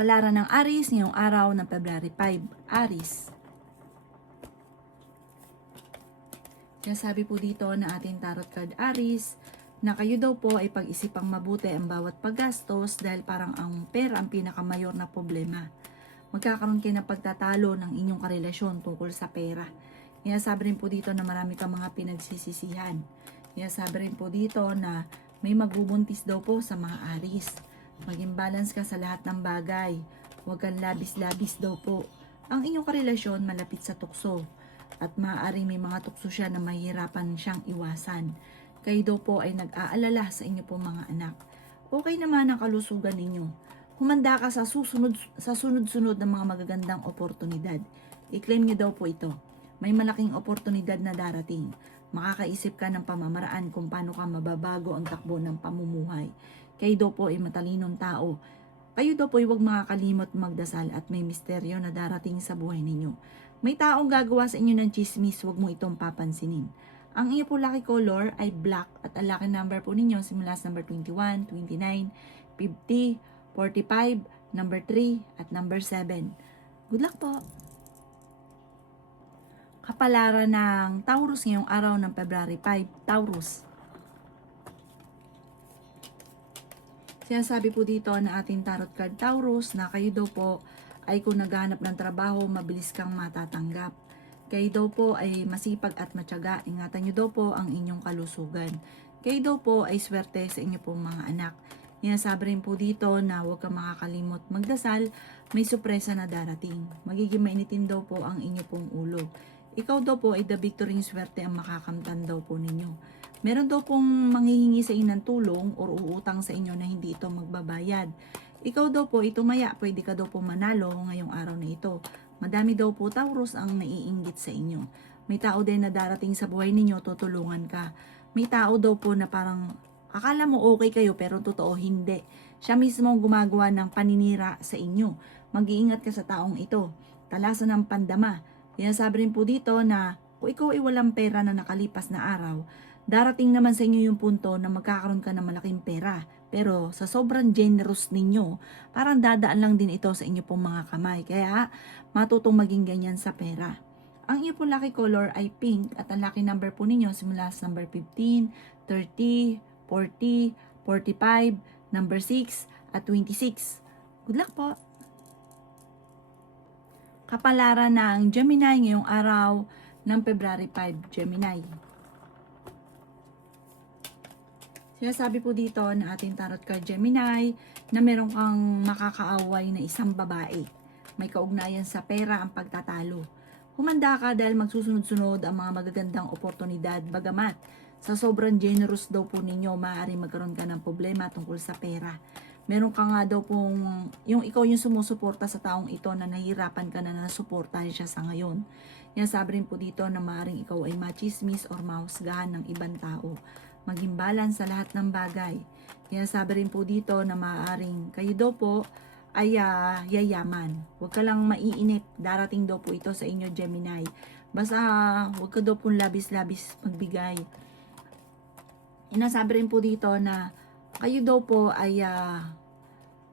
Kapalaran ng Aries ngayong araw ng February 5. Aries. Kaya sabi po dito na ating tarot card Aries, na kayo daw po ay pag-isipang mabuti ang bawat paggastos dahil parang ang pera ang pinakamayor na problema. Magkakaroon kayo ng pagtatalo ng inyong karelasyon tungkol sa pera. Kaya sabi rin po dito na marami kang mga pinagsisisihan. Kaya sabi rin po dito na may magbubuntis daw po sa mga Aries. Maging balance ka sa lahat ng bagay. Huwag kang labis-labis daw po. Ang inyong karelasyon malapit sa tukso. At maaaring may mga tukso siya na mahihirapan siyang iwasan. Kayo daw po ay nag-aalala sa inyo po mga anak. Okay naman ang kalusugan ninyo. Humanda ka sa sunod-sunod ng mga magagandang oportunidad. I-claim niyo daw po ito. May malaking oportunidad na darating. Makakaisip ka ng pamamaraan kung paano ka mababago ang takbo ng pamumuhay. Kayo daw po ay matalinong tao. Kayo daw po ay huwag makakalimot magdasal at may misteryo na darating sa buhay ninyo. May taong gagawa sa inyo ng chismis, huwag mo itong papansinin. Ang inyo po lucky color ay black at ang lucky number po ninyo simula sa number 21, 29, 50, 45, number 3 at number 7. Good luck po! Kapalaran ng Taurus ngayong araw ng February 5. Taurus. Sinasabi po dito na ating tarot card Taurus na kayo daw po ay kung naghahanap ng trabaho, mabilis kang matatanggap. Kayo daw po ay masipag at matyaga. Ingatan nyo daw po ang inyong kalusugan. Kayo daw po ay swerte sa inyo pong mga anak. Sinasabi rin po dito na huwag kang makakalimot magdasal, may supresa na darating. Magiging mainitin daw po ang inyo pong ulo. Ikaw daw po ay the victory swerte ang makakamtan daw po ninyo. Meron daw pong manghihingi sa inyo ng tulong o uutang sa inyo na hindi ito magbabayad. Ikaw daw po itumaya, pwede ka daw po manalo ngayong araw na ito. Madami daw po Taurus ang naiinggit sa inyo. May tao din na darating sa buhay ninyo, tutulungan ka. May tao daw po na parang akala mo okay kayo pero totoo hindi. Siya mismo ang gumagawa ng paninira sa inyo. Mag-iingat ka sa taong ito. Talasan ng pandama. Sabi rin po dito na kung ikaw ay walang pera na nakalipas na araw, darating naman sa inyo yung punto na magkakaroon ka ng malaking pera. Pero sa sobrang generous ninyo, parang dadaan lang din ito sa inyo pong mga kamay. Kaya matutong maging ganyan sa pera. Ang inyo pong lucky color ay pink at ang lucky number po ninyo simula sa number 15, 30, 40, 45, number 6 at 26. Good luck po! Kapalaran ng Gemini ngayong araw ng February 5, Gemini. Sinasabi po dito na ating tarot card Gemini na meron kang makakaaway na isang babae. May kaugnayan sa pera ang pagtatalo. Humanda ka dahil magsusunod-sunod ang mga magagandang oportunidad bagamat sa sobrang generous daw po ninyo, maaari magkaroon ka ng problema tungkol sa pera. Meron ka nga daw pong, yung ikaw yung sumusuporta sa taong ito na nahihirapan ka na nasuportahan siya sa ngayon. Sabi rin po dito na maaaring ikaw ay machismis or mahusgahan ng ibang tao. Maging balance sa lahat ng bagay. Sabi rin po dito na maaaring kayo daw po ay yayaman. Huwag ka lang maiinip. Darating daw po ito sa inyo, Gemini. Basta huwag ka daw pong labis-labis magbigay. Sabi rin po dito na kayo daw po ay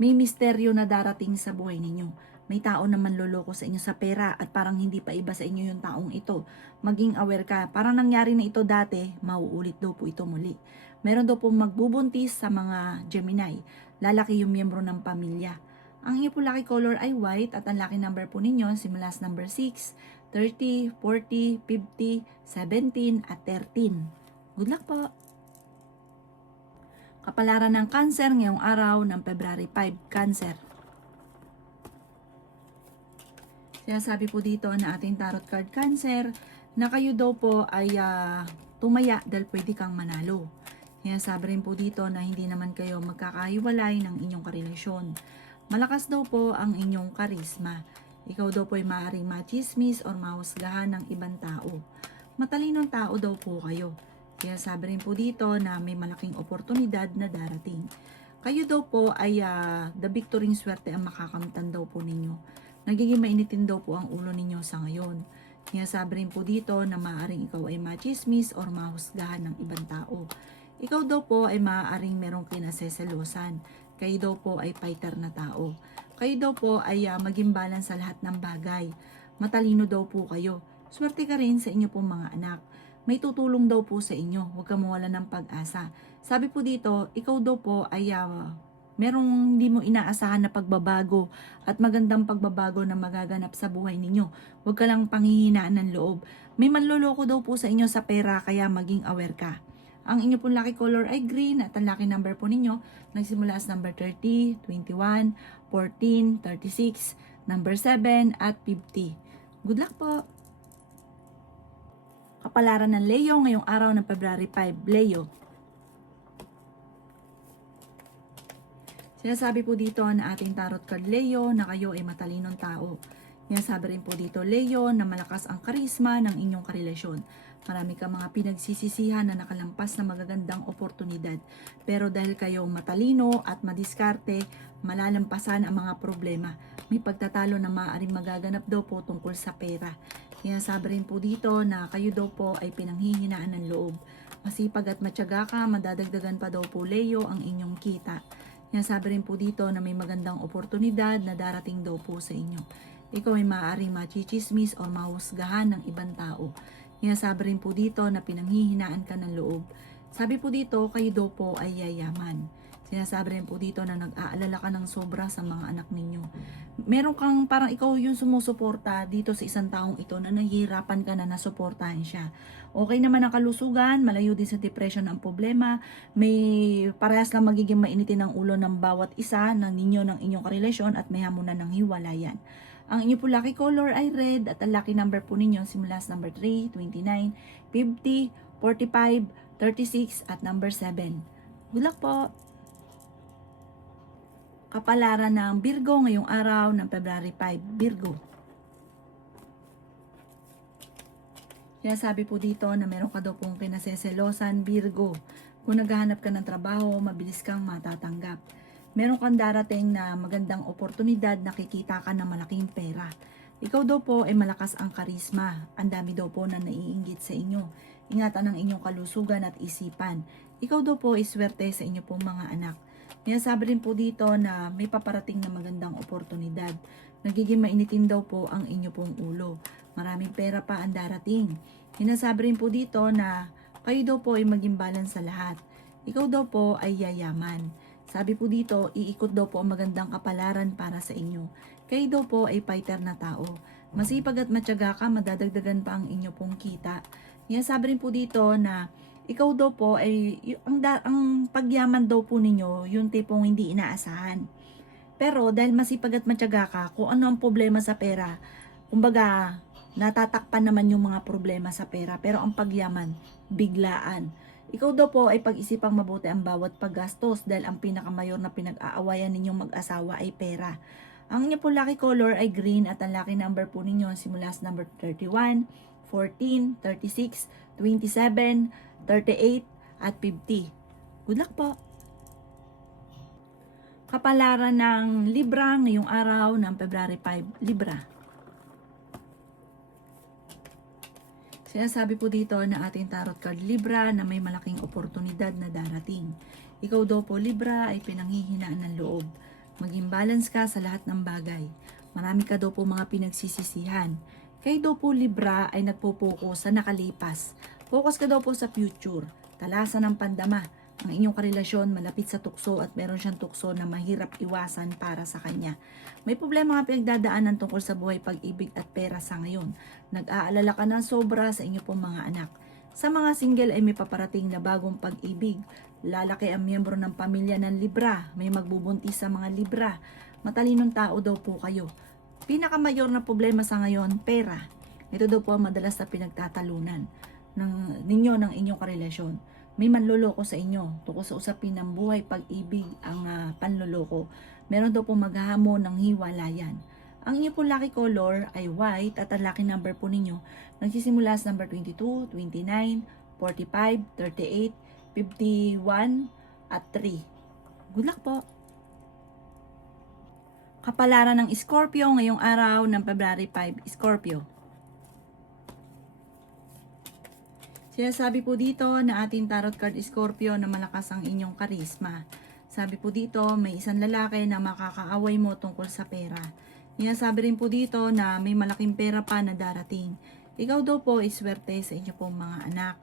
may misteryo na darating sa buhay ninyo. May tao na manloloko sa inyo sa pera at parang hindi pa iba sa inyo yung taong ito. Maging aware ka. Parang nangyari na ito dati, mauulit daw po ito muli. Meron daw po magbubuntis sa mga Gemini. Lalaki yung miyembro ng pamilya. Ang inyo po lucky color ay white at ang lucky number po ninyo simula sa number 6, 30, 40, 50, 17 at 13. Good luck po! Kapalaran ng Cancer ngayong araw ng February 5, Cancer. Sabi po dito na ating tarot card Cancer na kayo daw po ay tumaya dahil pwede kang manalo. Sabi rin po dito na hindi naman kayo magkakahiwalay ng inyong karelasyon. Malakas daw po ang inyong karisma. Ikaw daw po ay maaaring machismis or mahusgahan ng ibang tao. Matalinong tao daw po kayo. Sabi rin po dito na may malaking oportunidad na darating. Kayo daw po ay the victory swerte ang makakamtan daw po ninyo. Nagiging mainitin daw po ang ulo ninyo sa ngayon. Sabi rin po dito na maaaring ikaw ay machismis or mahusgahan ng ibang tao. Ikaw daw po ay maaaring merong kinaseselosan. Kayo daw po ay fighter na tao. kayo daw po ay maging balance sa lahat ng bagay. Matalino daw po kayo. Swerte ka rin sa inyo pong mga anak. May tutulong daw po sa inyo. Huwag ka mawala ng pag-asa. Sabi po dito, ikaw daw po ay merong hindi mo inaasahan na pagbabago at magandang pagbabago na magaganap sa buhay ninyo. Huwag ka lang panghihinaan ng loob. May manloloko daw po sa inyo sa pera kaya maging aware ka. Ang inyo pong lucky color ay green at ang lucky number po ninyo nagsimula sa number 30, 21, 14, 36, number 7 at 50. Good luck po! Kapalaran ng Leo ngayong araw ng February 5, Leo. Sinasabi po dito na ating tarot card Leo na kayo ay matalinong tao. Sinasabi rin po dito Leo na malakas ang karisma ng inyong karelasyon. Marami kang mga pinagsisisihan na nakalampas na magagandang oportunidad. Pero dahil kayo matalino at madiskarte, malalampasan ang mga problema. May pagtatalo na maaaring magaganap daw po tungkol sa pera. Sinasabi rin po dito na kayo daw po ay pinanghihinaan ng loob. Masipag at matyaga ka, madadagdagan pa daw po Leo ang inyong kita. Sinasabi rin po dito na may magandang oportunidad na darating daw po sa inyo. Ikaw ay maaaring machichismis o mahusgahan ng ibang tao. Sinasabi rin po dito na pinanghihinaan ka ng loob. Sabi po dito, kayo daw po ay yayaman. Sinasabi rin po dito na nag-aalala ka ng sobra sa mga anak ninyo. Meron kang parang ikaw yung sumusuporta dito sa isang taong ito na nahihirapan ka na nasuportahan siya. Okay naman ang kalusugan, malayo din sa depression ang problema. May parehas lang magiging mainitin ang ulo ng bawat isa ng ninyo ng inyong karelasyon at may hamunan ng hiwalayan. Ang inyo po lucky color ay red at ang lucky number po ninyo simula sa number 3, 29, 50, 45, 36 at number 7. Good luck po! Kapalaran ng Virgo ngayong araw ng February 5, Virgo. Sinasabi po dito na meron ka daw pong kinaseselosan, Virgo. Kung naghahanap ka ng trabaho, mabilis kang matatanggap. Meron kang darating na magandang oportunidad, nakikita ka ng malaking pera. Ikaw daw po ay malakas ang karisma. Ang dami daw po na naiinggit sa inyo. Ingatan ang inyong kalusugan at isipan. Ikaw daw po ay swerte sa inyo pong mga anak. Sinasabi rin po dito na may paparating na magandang oportunidad. Nagiging mainitin daw po ang inyo pong ulo. Maraming pera pa ang darating. Sinasabi rin po dito na kayo daw po ay maging balance sa lahat. Ikaw daw po ay yayaman. Sabi po dito, iikot daw po ang magandang kapalaran para sa inyo. Kayo daw po ay fighter na tao. Masipag at matyaga ka, madadagdagan pa ang inyo pong kita. Sinasabi rin po dito na ikaw daw po ay, ang pagyaman daw po ninyo, yung tipong hindi inaasahan. Pero dahil masipag at matyaga ka, kung ano ang problema sa pera, kumbaga, natatakpan naman yung mga problema sa pera. Pero ang pagyaman, biglaan. Ikaw daw po ay pag-isipang mabuti ang bawat paggastos dahil ang pinakamayor na pinag-aawayan ninyong mag-asawa ay pera. Ang inyo po lucky color ay green at ang lucky number po ninyo simula sa number 31, 14, 36, 27, 38 at 50. Good luck po! Kapalaran ng Libra ngayong araw ng February 5, Libra. Sinasabi po dito na ating tarot card Libra na may malaking oportunidad na darating. Ikaw daw po Libra ay pinanghihinaan ng loob. Maging balance ka sa lahat ng bagay. Marami ka daw po mga pinagsisisihan. Kayo daw po Libra ay nagpo-focus sa nakalipas. Focus ka daw po sa future. Talasan ng pandama. Ang inyong karelasyon malapit sa tukso at meron siyang tukso na mahirap iwasan para sa kanya. May problema nga pinagdadaanan tungkol sa buhay, pag-ibig at pera sa ngayon. Nag-aalala ka ng sobra sa inyo pong mga anak. Sa mga single ay may paparating na bagong pag-ibig. Lalaki ang miyembro ng pamilya ng Libra. May magbubuntis sa mga Libra. Matalinong tao daw po kayo. Pinakamayor na problema sa ngayon, pera. Ito daw po ang madalas na pinagtatalunan ninyo ng inyong karelasyon. May manloloko sa inyo tungkol sa usapin ng buhay, pag-ibig, ang panloloko. Meron daw po maghahamon ng hiwalayan. Ang inyo po lucky color ay white at ang lucky number po ninyo nagsisimula sa number 22, 29, 45, 38, 51 at 3. Good luck po! Kapalaran ng Scorpio ngayong araw ng February 5, Scorpio. Sinasabi po dito na ating tarot card Scorpio na malakas ang inyong karisma. Sabi po dito, may isang lalaki na makakaaway mo tungkol sa pera. Sabi rin po dito na may malaking pera pa na darating. Ikaw daw po ay swerte sa inyo pong mga anak.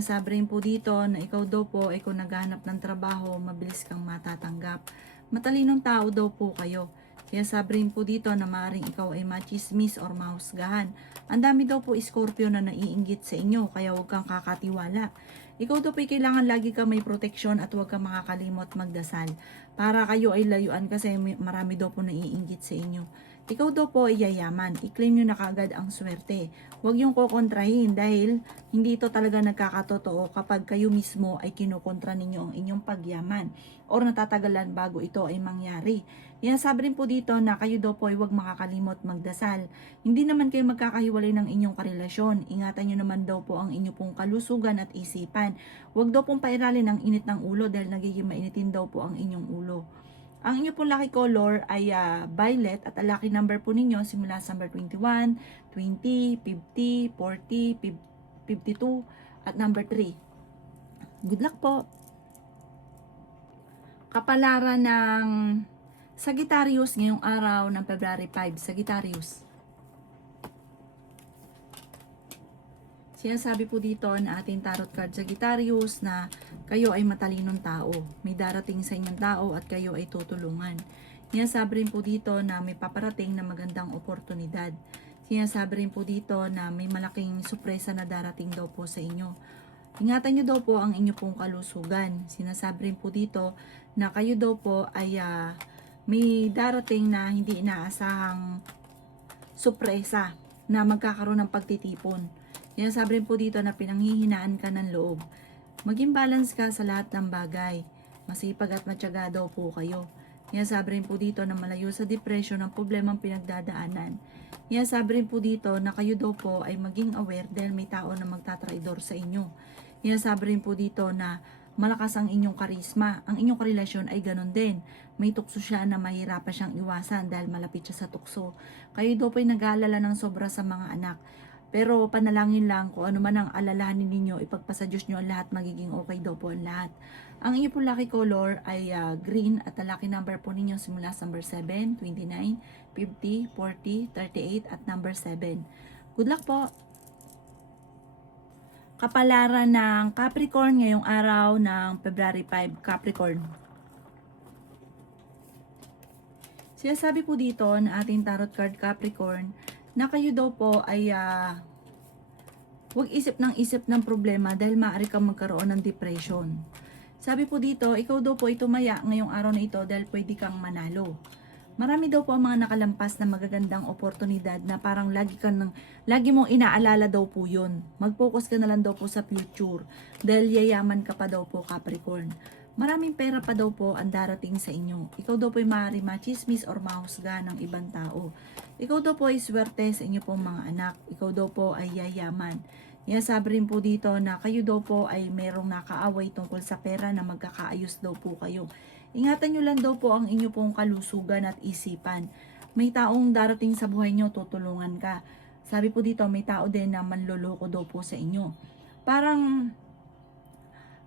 Sabi rin po dito na ikaw daw po ay kung naghahanap ng trabaho, mabilis kang matatanggap. Matalinong tao daw po kayo. Sabi rin po dito na maaaring ikaw ay machismis or mahusgahan. Ang dami daw po Scorpio na naiinggit sa inyo, kaya huwag kang kakatiwala. Ikaw daw po ay kailangan lagi ka may proteksyon at huwag kang makakalimot magdasal. Para kayo ay layuan kasi marami daw po naiinggit sa inyo. Ikaw daw po ay yayaman. I-claim nyo na kagad ang swerte. Huwag yung kokontrahin dahil hindi ito talaga nagkakatotoo kapag kayo mismo ay kinukontra ninyo ang inyong pagyaman or natatagalan bago ito ay mangyari. Sabi rin po dito na kayo daw po ay huwag makakalimot magdasal. Hindi naman kayo magkakahiwalay ng inyong karelasyon. Ingatan nyo naman daw po ang inyong pong kalusugan at isipan. Huwag daw pong pairalin ang init ng ulo dahil nagiging mainitin daw po ang inyong ulo. Ang inyo pong lucky color ay violet at ang lucky number po ninyo simula sa number 21, 20, 50, 40, 52 at number 3. Good luck po! Kapalaran ng Sagittarius ngayong araw ng February 5. Sagittarius. Sinasabi po dito na ating tarot card Sagittarius na kayo ay matalinong tao. May darating sa inyong tao at kayo ay tutulungan. Sinasabi rin po dito na may paparating na magandang oportunidad. Sinasabi rin po dito na may malaking sorpresa na darating daw po sa inyo. Ingatan nyo daw po ang inyo pong kalusugan. Sinasabi rin po dito na kayo daw po ay may darating na hindi inaasahang sorpresa na magkakaroon ng pagtitipon. Sabi rin po dito na pinanghihinaan ka ng loob. Maging balance ka sa lahat ng bagay. Masipag at matyaga daw po kayo. Sabi rin po dito na malayo sa depression ang problemang pinagdadaanan. Sabi rin po dito na kayo daw po ay maging aware dahil may tao na magtatraidor sa inyo. Sabi rin po dito na malakas ang inyong karisma. Ang inyong karelasyon ay ganun din. May tukso siya na mahirapan siyang iwasan dahil malapit siya sa tukso. Kayo daw po ay nag-aalala ng sobra sa mga anak. Pero panalangin lang kung ano man ang alalahanin ninyo, ipagpasa Diyos nyo ang lahat, magiging okay daw po ang lahat. Ang inyo po lucky color ay green at ang lucky number po ninyo simula sa number 7, 29, 50, 40, 38 at number 7. Good luck po! Kapalaran ng Capricorn ngayong araw ng February 5, Capricorn. Sinasabi po dito na ating tarot card Capricorn na kayo daw po ay huwag isip ng problema dahil maaari kang magkaroon ng depression. Sabi po dito, ikaw daw po ay tumaya ngayong araw na ito dahil pwede kang manalo. Marami daw po ang mga nakalampas na magagandang oportunidad na parang lagi mong inaalala daw po yun. Mag-focus ka na lang daw po sa future dahil yayaman ka pa daw po Capricorn. Maraming pera pa daw po ang darating sa inyo. Ikaw daw po ay maaari machismis or mahusga ng ibang tao. Ikaw daw po ay swerte sa inyo pong mga anak. Ikaw daw po ay yayaman. Sabi rin po dito na kayo daw po ay merong nakaaway tungkol sa pera na magkakaayos daw po kayo. Ingatan nyo lang daw po ang inyo pong kalusugan at isipan. May taong darating sa buhay nyo, tutulungan ka. Sabi po dito, may tao din na manloloko daw po sa inyo. Parang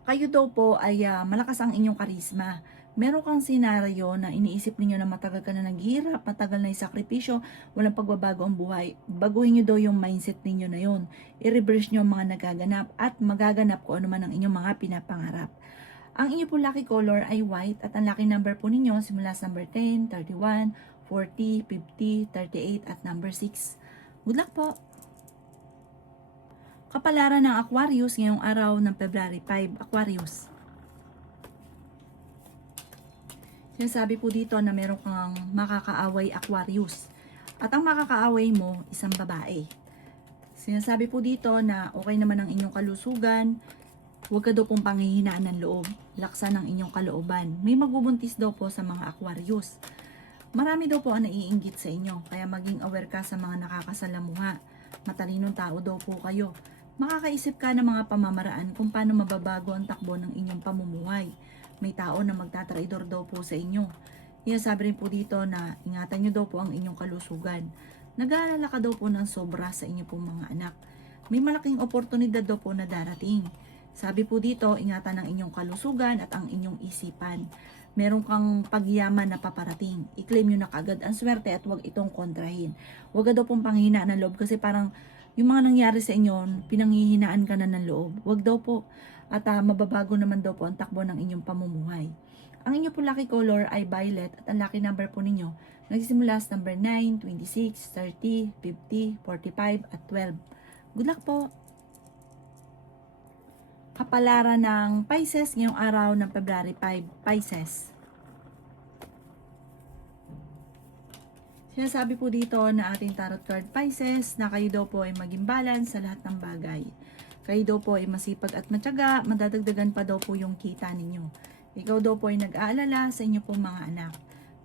kayo daw po ay malakas ang inyong karisma. Meron kang senaryo na iniisip ninyo na matagal ka na naghihirap, matagal na isakripisyo, walang pagbabago ang buhay. Baguhin nyo daw yung mindset ninyo na yun. I-reverse nyo ang mga nagaganap at magaganap kung ano man ang inyong mga pinapangarap. Ang inyo po lucky color ay white at ang lucky number po ninyo simula sa number 10, 31, 40, 50, 38 at number 6. Good luck po! Kapalaran ng Aquarius ngayong araw ng February 5, Aquarius. Sinasabi po dito na meron kang makakaaway Aquarius. At ang makakaaway mo, isang babae. Sinasabi po dito na okay naman ang inyong kalusugan. Huwag ka daw pong panghihinaan ng loob. Laksan ang inyong kalooban. May magbubuntis daw po sa mga Aquarius. Marami daw po ang naiinggit sa inyo. Kaya maging aware ka sa mga nakakasalamuha. Matalinong tao daw po kayo. Makakaisip ka ng mga pamamaraan kung paano mababago ang takbo ng inyong pamumuhay. May tao na magtatraidor daw po sa inyo. Sabi rin po dito na ingatan nyo daw po ang inyong kalusugan. Nag-aalala ka daw po ng sobra sa inyong pong mga anak. May malaking oportunidad daw po na darating. Sabi po dito, ingatan ang inyong kalusugan at ang inyong isipan. meron kang pagyaman na paparating. I-claim nyo na kagad ang swerte at huwag itong kontrahin. Huwag ka daw pong panghihinaan ng loob kasi parang yung mga nangyari sa inyo, pinanghihinaan ka na ng loob. Huwag daw po. At mababago naman daw po ang takbo ng inyong pamumuhay. Ang inyong po lucky color ay violet at ang lucky number po ninyo nagsisimula sa number 9, 26, 30, 50, 45 at 12. Good luck po! Kapalaran ng Pisces ngayong araw ng February 5, Pisces. Sinasabi po dito na ating tarot card Pisces na kayo daw po ay maging balance sa lahat ng bagay. Kayo daw po ay masipag at matyaga, madadagdagan pa daw po yung kita ninyo. Ikaw daw po ay nag-aalala sa inyo pong mga anak.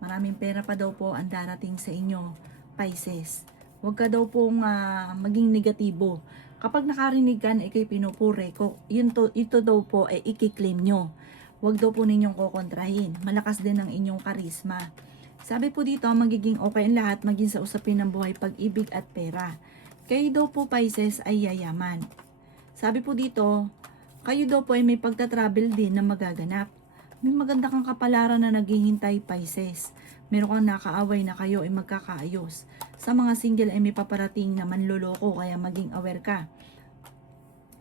Maraming pera pa daw po ang darating sa inyo, Pisces. Huwag ka daw pong maging negatibo. Kapag nakarinig ka na ikay pinupuri, ito daw po ay ikiklaim nyo. Huwag daw po ninyong kokontrahin. Malakas din ang inyong karisma. Sabi po dito, magiging okay ang lahat, maging sa usapin ng buhay, pag-ibig at pera. Kayo daw po, Pisces, ay yayaman. Sabi po dito, kayo daw po ay may pagta-travel din na magaganap. May maganda kang kapalaran na naghihintay, Pisces. Meron kang nakaaway na kayo ay magkakaayos. Sa mga single ay may paparating na manloloko kaya maging aware ka.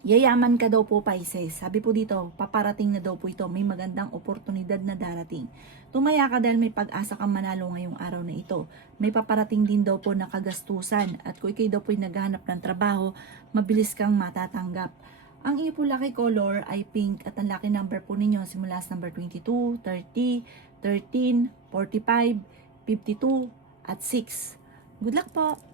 Yayaman ka daw po, Pisces. Sabi po dito, paparating na daw po ito. May magandang oportunidad na darating. Tumaya ka dahil may pag-asa kang manalo ngayong araw na ito. May paparating din daw po na kagastusan. At kung ikay daw po ay naghahanap ng trabaho, mabilis kang matatanggap. Ang iyo po lucky color ay pink at ang lucky number po ninyo simula sa number 22, 30, 13, 45, 52 at 6. Good luck po!